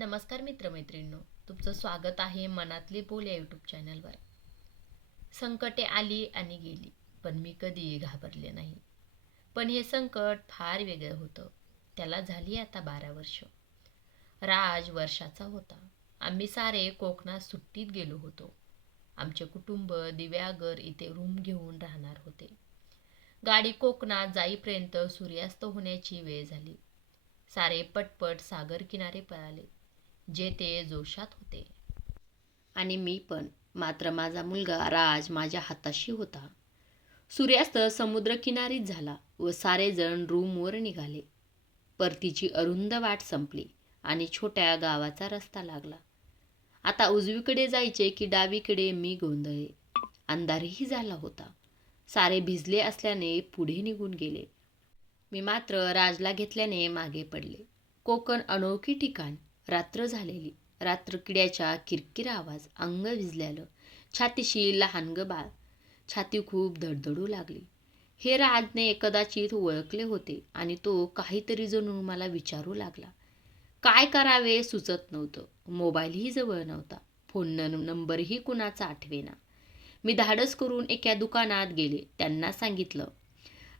नमस्कार मित्रमैत्रिणींनो तुमचं स्वागत आहे मनातली बोल या यूट्यूब चॅनलवर संकटे आली आणि गेली पण मी कधीही घाबरले नाही. पण हे संकट फार वेगळं होतं. त्याला झाली आता बारा वर्ष. राज वर्षाचा होता. आम्ही सारे कोकणात सुट्टीत गेलो होतो. आमचे कुटुंब दिव्यागर इथे रूम घेऊन राहणार होते. गाडी कोकणात जाईपर्यंत सूर्यास्त होण्याची वेळ झाली. सारे पटपट सागर किनारे पळाले. जे ते जोशात होते. आणि मी पण मात्र माझा मुलगा राज माझ्या हाताशी होता. सूर्यास्त समुद्रकिनारीच झाला व सारेजण रूमवर निघाले. परतीची अरुंद वाट संपली आणि छोट्या गावाचा रस्ता लागला. आता उजवीकडे जायचे की डावीकडे मी गोंधळे अंधारही झाला होता. सारे भिजले असल्याने पुढे निघून गेले. मी मात्र राजला घेतल्याने मागे पडले. कोकण अनोखी ठिकाण. रात्र झालेली. रात्र किड्याच्या किरकिर आवाज अंग विजल्यालं. छातीशी लहान ग बाळ. छाती खूप धडधडू लागली. हे राजने कदाचित ओळखले होते आणि तो काहीतरी जणू मला विचारू लागला. काय करावे सुचत नव्हतं. मोबाईलही जवळ नव्हता. फोन नंबरही कुणाचा आठवेना. मी धाडस करून एका दुकानात गेले. त्यांना सांगितलं.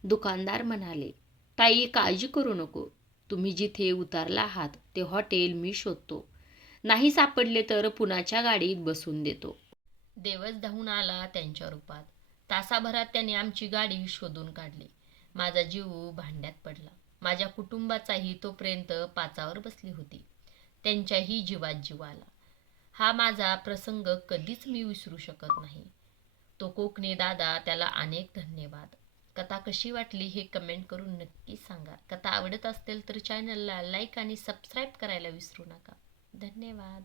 दुकानदार म्हणाले ताई काळजी करू नको. तुम्ही जिथे उतारला आहात ते हॉटेल मी शोधतो. नाही सापडले तर पुण्याच्या गाडीत बसून देतो. देवच धावून आला त्यांच्या रूपात तासाभरात त्याने आमची गाडी शोधून काढली. माझा जीव भांड्यात पडला. माझ्या कुटुंबाचाही तोपर्यंत पाचावर बसली होती. त्यांच्याही जीवात जीव आला. हा माझा प्रसंग कधीच मी विसरू शकत नाही. तो कोकणी दादा त्याला अनेक धन्यवाद. कथा कशी वाटली हे कमेंट करून नक्की सांगा. कथा आवडत असेल तर चॅनलला लाईक आणि सबस्क्राईब करायला विसरू नका. धन्यवाद.